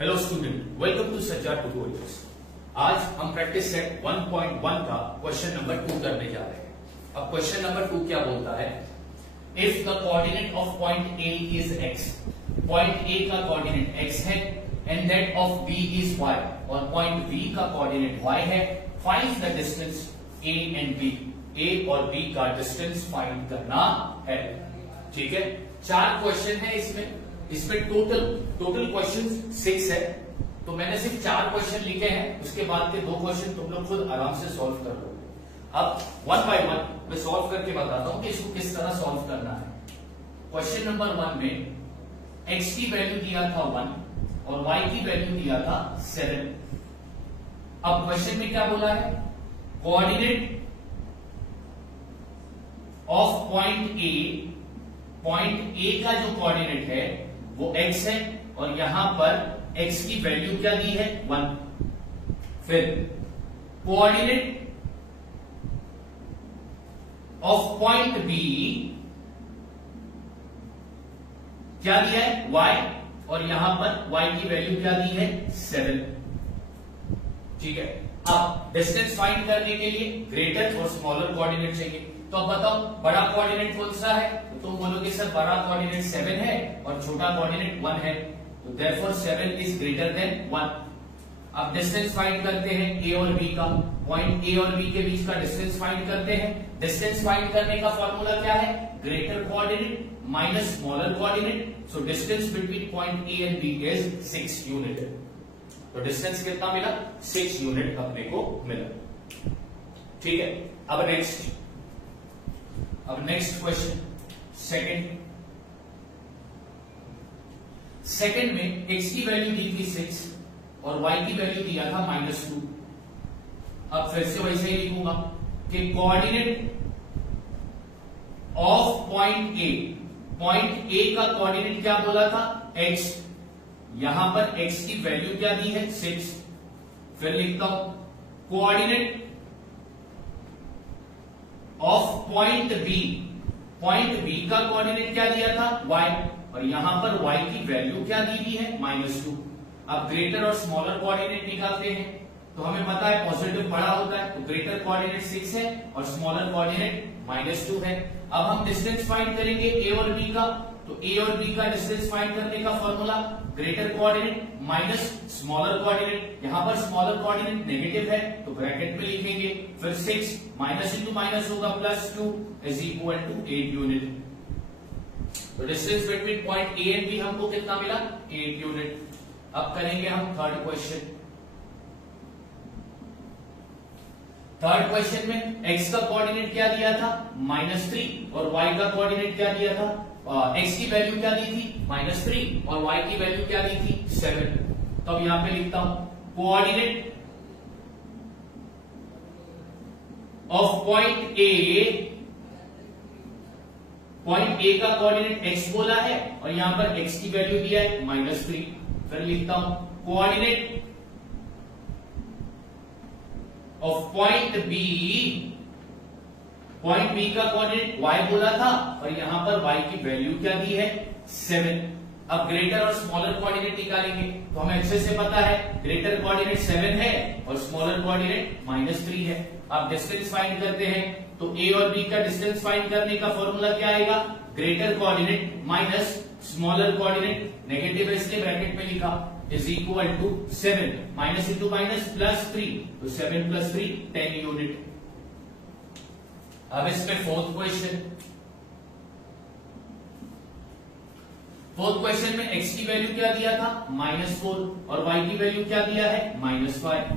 Hello student, welcome to सज्जा tutorials. आज हम प्रैक्टिस सेट 1.1 का क्वेश्चन नंबर 2 करने जा रहे हैं। अब क्वेश्चन नंबर 2 क्या बोलता है? If the coordinate of point A is x, point A का कोऑर्डिनेट एक्स है and that of B is y, और पॉइंट बी का कोऑर्डिनेट वाई है, find the distance A and B. A और B का डिस्टेंस फाइंड करना है। ठीक है, 4 क्वेश्चन है इसमें टोटल क्वेश्चन 6 है। तो मैंने सिर्फ 4 क्वेश्चन लिखे हैं, उसके बाद के 2 क्वेश्चन तुम लोग खुद आराम से सॉल्व कर लो। अब 1 बाय 1 मैं सॉल्व करके बताता हूं कि इसको किस तरह सॉल्व करना है। क्वेश्चन नंबर 1 में x की वैल्यू दिया था 1 और y की वैल्यू दिया था 7। अब क्वेश्चन में क्या बोला है? कोऑर्डिनेट ऑफ पॉइंट ए का जो कोऑर्डिनेट है वो x है और यहां पर x की वैल्यू क्या दी है? 1। फिर कोऑर्डिनेट ऑफ पॉइंट बी क्या दिया है? y, और यहां पर y की वैल्यू क्या दी है? 7। ठीक है, अब डिस्टेंस फाइंड करने के लिए ग्रेटर और स्मॉलर कोऑर्डिनेट चाहिए। तो अब बताओ बड़ा कोऑर्डिनेट कौन सा है? तो तुम बोलोगे सर बड़ा कोऑर्डिनेट 7 है और छोटा कोऑर्डिनेट 1 है, तो देयरफॉर 7 इज ग्रेटर देन 1। अब डिस्टेंस फाइंड करते हैं ए और बी का, पॉइंट ए और बी के बीच का डिस्टेंस फाइंड करते हैं। डिस्टेंस फाइंड करने का फॉर्मूला क्या है? Greater coordinate minus smaller coordinate. So distance between point A and B is 6 unit. तो डिस्टेंस कितना मिला? 6 यूनिट अपने को मिला। ठीक है, अब नेक्स्ट क्वेश्चन सेकंड में x की वैल्यू दी थी 6 और y की वैल्यू दिया था -2। अब फिर से वैसे ही लिखूंगा कि कोऑर्डिनेट ऑफ पॉइंट ए का कोऑर्डिनेट क्या बोला था? x। यहां पर x की वैल्यू क्या दी है? 6। फिर लिखता हूं कोऑर्डिनेट ऑफ पॉइंट बी का कोऑर्डिनेट क्या दिया था? y, और यहां पर y की वैल्यू क्या दी हुई है? -2। अब ग्रेटर और स्मॉलर कोऑर्डिनेट निकालते हैं तो हमें पता है पॉजिटिव बड़ा होता है, तो ग्रेटर कोऑर्डिनेट 6 है और स्मॉलर कोऑर्डिनेट -2 है। अब हम डिस्टेंस फाइंड करेंगे ए और बी का, तो ए और बी का डिस्टेंस फाइंड करने का formula greater coordinate minus smaller coordinate. यहां पर स्मॉलर कोऑर्डिनेट नेगेटिव है तो ब्रैकेट में लिखेंगे, फिर 6 माइनस इंटू माइनस होगा +2 इज इक्वल टू 8 यूनिट। तो distance between point A and B हमको कितना मिला? 8 यूनिट। अब करेंगे हम थर्ड क्वेश्चन में x का कोऑर्डिनेट क्या दिया था? -3, और y का कोऑर्डिनेट क्या दिया था? x की वैल्यू क्या दी थी? -3, और y की वैल्यू क्या दी थी? 7। तो अब यहां पे लिखता हूं कोऑर्डिनेट ऑफ पॉइंट ए का कोऑर्डिनेट x बोला है और यहां पर x की वैल्यू दिया है -3। फिर लिखता हूं कोऑर्डिनेट ऑफ पॉइंट बी का कोऑर्डिनेट y बोला था और यहां पर y की वैल्यू क्या दी है? 7। अब ग्रेटर और स्मॉलर कोऑर्डिनेट निकालेंगे तो हमें अच्छे से पता है ग्रेटर कोऑर्डिनेट 7 है और स्मॉलर कोऑर्डिनेट -3 है। अब डिस्टेंस फाइंड करते हैं तो ए और बी का डिस्टेंस फाइंड करने का फॉर्मूला क्या आएगा? Greater coordinate minus smaller coordinate, negative है इसलिए ब्रैकेट में लिखा, is equal to 7 minus into minus +3, तो 7 + 3 10 यूनिट। अब इसमें फोर्थ क्वेश्चन में x की वैल्यू क्या दिया था? -4, और y की वैल्यू क्या दिया है? -5।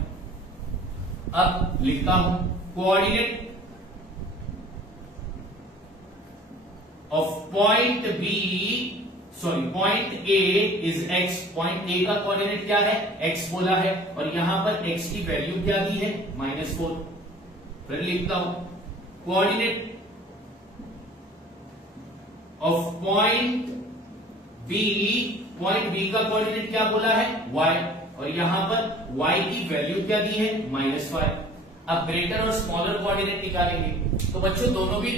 अब लिखता हूं coordinate of point A is x। Point A का कोऑर्डिनेट क्या है? x बोला है और यहां पर x की वैल्यू क्या दी है? -4। फिर लिखता हूं कोऑर्डिनेट ऑफ पॉइंट बी का कोऑर्डिनेट क्या बोला है? y, और यहां पर y की वैल्यू क्या दी है? -5। अब ग्रेटर और स्मॉलर कोऑर्डिनेट निकालेंगे तो बच्चों दोनों भी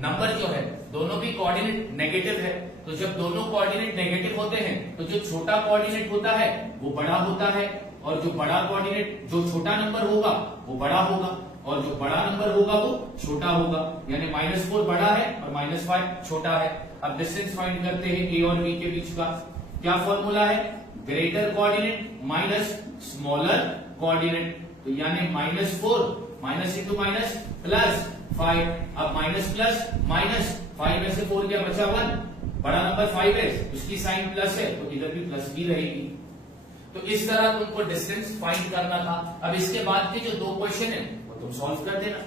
नंबर जो है दोनों भी कोऑर्डिनेट नेगेटिव है, तो जब दोनों कोऑर्डिनेट नेगेटिव होते हैं तो जो छोटा कोऑर्डिनेट होता है वो बड़ा होता है, और जो बड़ा कोऑर्डिनेट, जो छोटा नंबर होगा वो बड़ा होगा, और जो बड़ा नंबर होगा वो छोटा होगा। यानी -4 बड़ा है और -5 छोटा है। अब डिस्टेंस फाइंड करते हैं ए और बी के बीच का। क्या फॉर्मूला है? Greater coordinate minus smaller coordinate. तो यानी -4 माइनस इंटू माइनस प्लस 5। अब माइनस प्लस माइनस, 5 में से 4 क्या बचा? 1। बड़ा नंबर 5 है, उसकी साइन प्लस है तो इधर भी प्लस भी रहेगी। तो इस तरह तुमको डिस्टेंस फाइंड करना था। अब इसके बाद के जो 2 क्वेश्चन है वो तुम सॉल्व कर देना।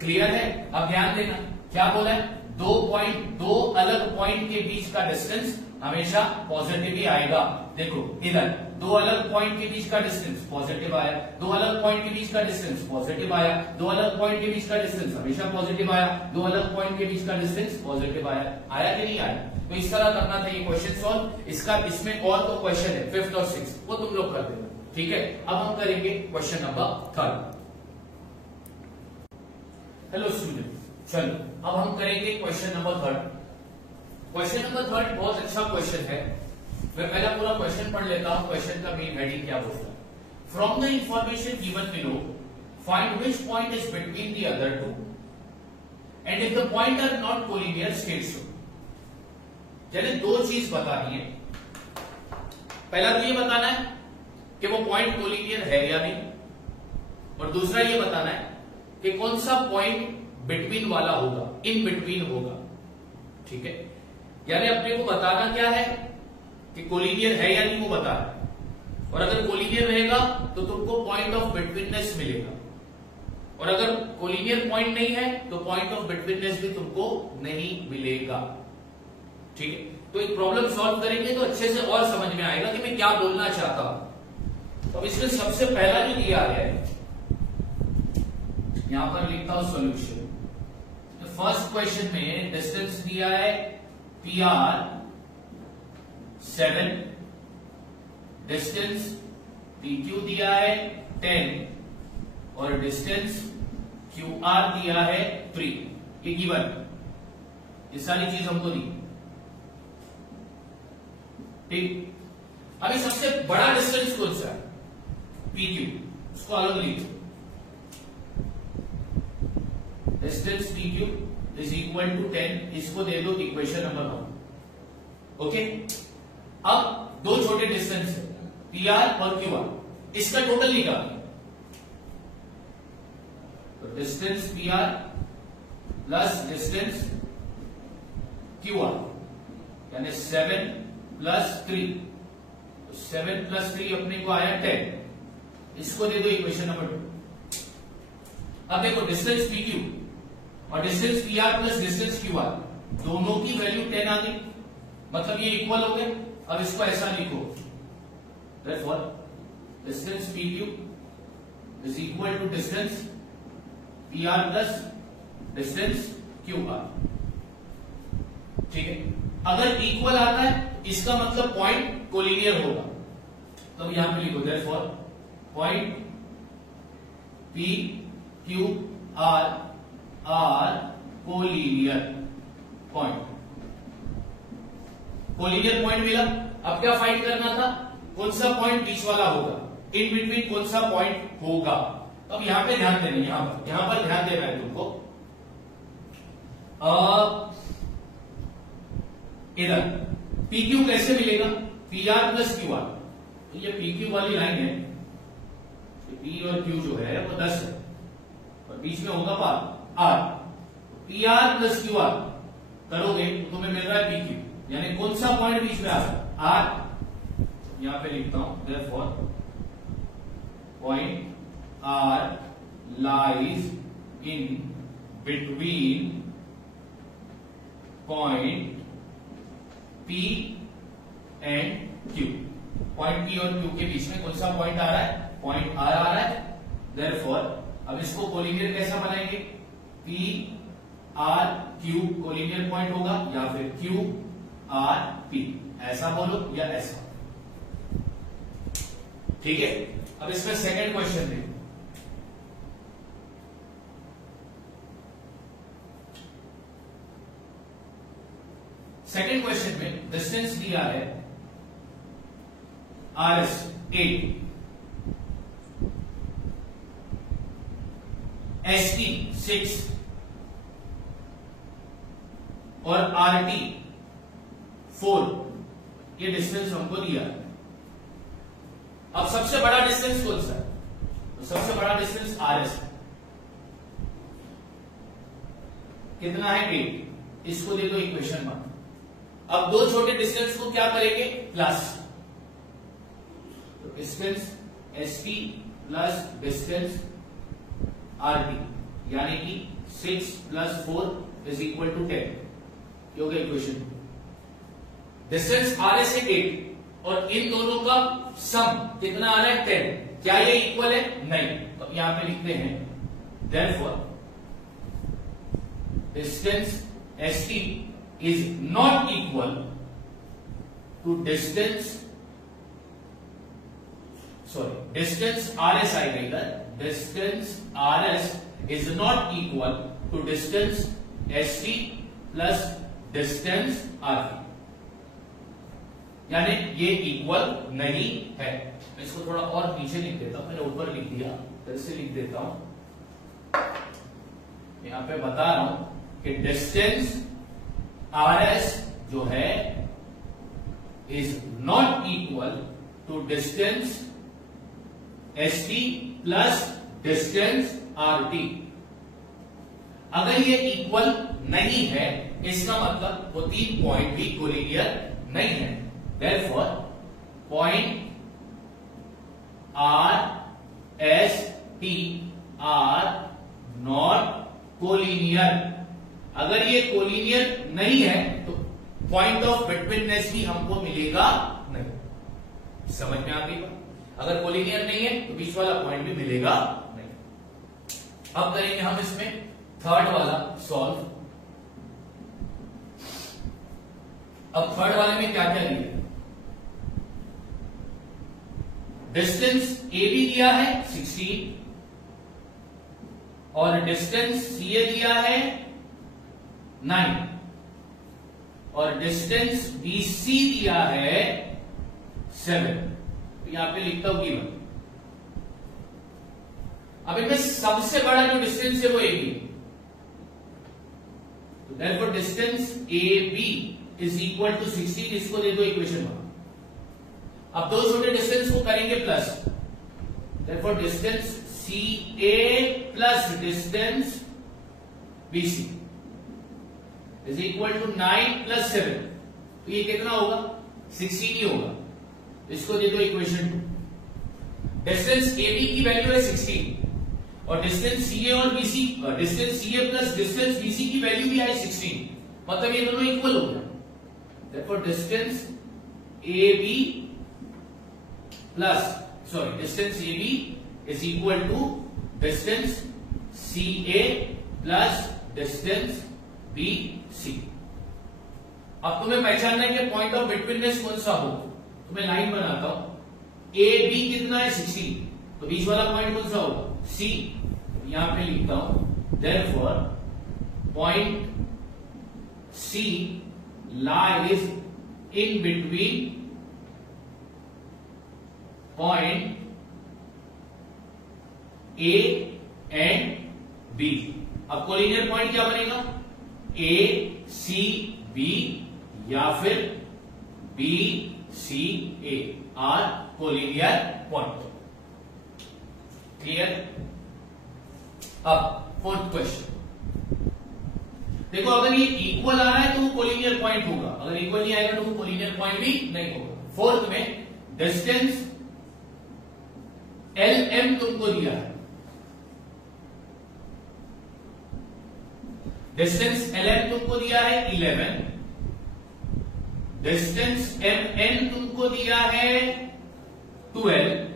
क्लियर है? अब ध्यान देना क्या बोला है, 2 अलग पॉइंट के बीच का डिस्टेंस हमेशा पॉजिटिव ही आएगा। देखो इधर 2 अलग पॉइंट के बीच का डिस्टेंस पॉजिटिव आया, 2 अलग पॉइंट के बीच का डिस्टेंस पॉजिटिव आया, 2 अलग पॉइंट के बीच का डिस्टेंस हमेशा पॉजिटिव आया, 2 अलग पॉइंट के बीच का डिस्टेंस पॉजिटिव आया। आया कि नहीं आया? तो इस तरह करना था ये क्वेश्चन सॉल्व। इसका इसमें और तो क्वेश्चन है 5th और 6th, वो तुम लोग कर देना। ठीक है, अब हम करेंगे क्वेश्चन नंबर 3। हेलो स्टूडेंट, चलो अब हम करेंगे क्वेश्चन नंबर 3। क्वेश्चन नंबर 3 बहुत अच्छा क्वेश्चन है। मैं पहला पूरा क्वेश्चन पढ़ लेता हूं। क्वेश्चन का मेन हेडिंग क्या बोलता है? From the information given below find which point is between the other two and if the point are not collinear state so. यानी 2 चीज बतानी है। पहला तो ये बताना है कि वो पॉइंट कोलिनियर है या नहीं, और दूसरा ये बताना है कि कौन सा पॉइंट बिटवीन वाला होगा, इन बिटवीन होगा। ठीक है, यानी अपने को बताना क्या है कि कोलिनियर है या नहीं वो बता रहा है, और अगर कोलिनियर रहेगा तो तुमको पॉइंट ऑफ बिटवीननेस मिलेगा, और अगर कोलिनियर पॉइंट नहीं है तो पॉइंट ऑफ बिटवीननेस भी तुमको नहीं मिलेगा। ठीक है, तो एक प्रॉब्लम सॉल्व करेंगे तो अच्छे से और समझ में आएगा कि मैं क्या बोलना चाहता हूं। तो इसमें सबसे पहला जो दिया है, यहां पर लिखता हूं सॉल्यूशन। फर्स्ट क्वेश्चन में डिस्टेंस दिया है PR 7, डिस्टेंस PQ दिया है 10 और डिस्टेंस QR दिया है 3। ये गिवन, ये सारी चीज हमको दी। ठीक, अभी सबसे बड़ा डिस्टेंस कौन सा है? PQ, उसको अलग लिखो। Distance PQ is equal to 10, इसको दे दो इक्वेशन नंबर 1। ओके, अब 2 छोटे डिस्टेंस है PR और QR, इसका टोटल निकाल। तो distance PR plus distance QR यानी 7 प्लस 3, तो 7 प्लस 3 अपने को आया 10, इसको दे दो इक्वेशन नंबर 2। अब देखो डिस्टेंस PQ और distance PR plus distance QR दोनों की वैल्यू 10 आ गई, मतलब ये इक्वल हो गए। अब इसको ऐसा लिखो, therefore distance PQ is equal to distance PR plus distance QR। ठीक है, अगर इक्वल आता है इसका मतलब पॉइंट कोलिनियर होगा, तो यहां पे लिखो therefore point PQR are collinear point. Collinear point मिला। अब क्या फाइंड करना था? कौन सा पॉइंट बीच वाला होगा, इन बिटवीन कौन सा पॉइंट होगा। अब यहां पे ध्यान देना, यहां पर ध्यान देना है तुमको। इधर PQ कैसे मिलेगा? PR प्लस QR, तो ये PQ वाली लाइन है, P और Q जो है वो 10 है और बीच में होगा पार R। PR प्लस QR करोगे तो तुम्हें मिल रहा है PQ, यानी कौन सा पॉइंट बीच में आ रहा है? R। यहां पे लिखता हूं therefore point R lies in between point P and Q। Point P और Q के बीच में कौन सा पॉइंट आ रहा है? पॉइंट R आ रहा है। therefore अब इसको कोलिनियर कैसा बनाएंगे? P R Q collinear point होगा, या फिर Q R P, ऐसा बोलो या ऐसा। ठीक है, अब इसमें सेकंड क्वेश्चन देखो। डिस्टेंस दिया है RS 8, ST 6 और RT 4, ये डिस्टेंस हमको दिया है। अब सबसे बड़ा डिस्टेंस कौन सा है? तो सबसे बड़ा डिस्टेंस RS है। कितना है? 8। इसको दे दो इक्वेशन में। अब दो छोटे डिस्टेंस को क्या करेंगे? प्लस। तो distance ST plus distance RT, यानी कि 6 प्लस 4 इज इक्वल टू 10। ये हो गया इक्वेशन। डिस्टेंस RS है 8 और इन दोनों का सम कितना आ रहा है? 10। क्या ये इक्वल है? नहीं। तो यहां पे लिखते हैं therefore distance ST is not equal to distance RS आएगा इधर। distance RS is not equal to distance ST plus distance RT, यानी ये इक्वल नहीं है। मैं इसको थोड़ा और नीचे लिख देता हूं, मैंने ऊपर लिख दिया, फिर से लिख देता हूं। यहां पे बता रहा हूं कि डिस्टेंस RS जो है is not equal to distance ST plus distance RT। अगर ये इक्वल नहीं है, इसका मतलब वो 3 पॉइंट भी कोलिनियर नहीं है। Therefore, point RS T are not collinear। अगर ये कोलिनियर नहीं है तो पॉइंट ऑफ बिटवीननेस भी हमको मिलेगा नहीं। समझ में आ गई बात? अगर कोलिनियर नहीं है तो बीच वाला पॉइंट भी मिलेगा नहीं। अब करेंगे हम इसमें थर्ड वाला सॉल्व। अब थर्ड वाले में क्या क्या दिया? डिस्टेंस AB दिया है 16 और डिस्टेंस CA दिया है 9 और डिस्टेंस BC दिया है 7। तो यहां पे लिखता हूं गिवन। अब इनमें सबसे बड़ा जो डिस्टेंस है वो AB है। तो therefore distance AB is equal to 16। इसको दे दो इक्वेशन में। अब दो छोटे डिस्टेंस को करेंगे plus. Therefore distance CA plus distance BC is equal to 9 plus 7। तो ये कितना होगा? 16 ही होगा। इसको दे दो इक्वेशन 2। डिस्टेंस AB की वैल्यू है 16 और डिस्टेंस CA और BC, distance CA plus distance BC की वैल्यू भी है 16, मतलब ये दोनों इक्वल हो गया। Therefore distance AB distance AB is equal to distance CA plus distance BC। अब तुम्हें पहचानना है कि पॉइंट ऑफ बिटवीननेस कौन सा हो। तो मैं लाइन बनाता हूं। AB कितना है? 16। तो बीच वाला पॉइंट कौन सा होगा? C। यहां पे लिखता हूं therefore point C lies in between point A and B। अब कोलिनियर पॉइंट क्या बनेगा? A C B या फिर B C A are collinear point. Clear? अब फोर्थ क्वेश्चन देखो, अगर ये इक्वल आ रहा है तो वो कोलिनियर पॉइंट होगा, अगर इक्वल नहीं आएगा तो वो कोलिनियर पॉइंट भी नहीं होगा। फोर्थ में डिस्टेंस LM तुमको दिया है, डिस्टेंस LM तुमको दिया है 11, डिस्टेंस MN तुमको दिया है 12,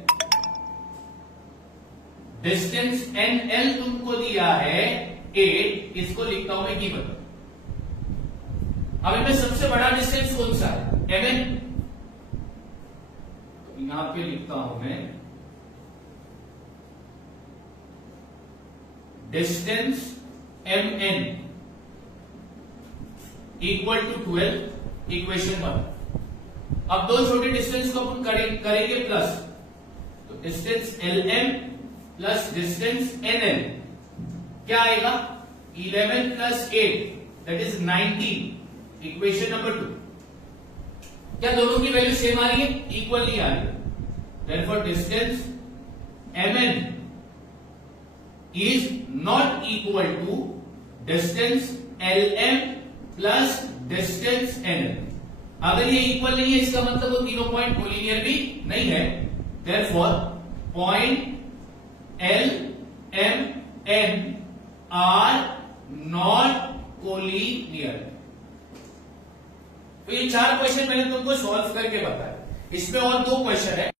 डिस्टेंस NL तुमको दिया है 8। इसको लिखता हूं मैं गिवन। अब इनमें सबसे बड़ा डिस्टेंस कौन सा है? MN। तो यहां पे लिखता हूं मैं distance MN equal to 12 equation 1। अब दो छोटे डिस्टेंस को अपन करेंगे प्लस, तो distance LM plus distance NL क्या आएगा 11 plus 8 that is 19, equation number 2। क्या दोनों की वैल्यू सेम आ रही है? इक्वल नहीं आ रही है। Therefore distance MN is not equal to distance LM plus distance NL। अगर ये इक्वल नहीं है इसका मतलब वो तीनों पॉइंट कोलिनियर भी नहीं है। Therefore point L M N are not collinear. तो ये 4 क्वेश्चन मैंने तुमको सॉल्व करके बताया। इसमें और 2 क्वेश्चन है।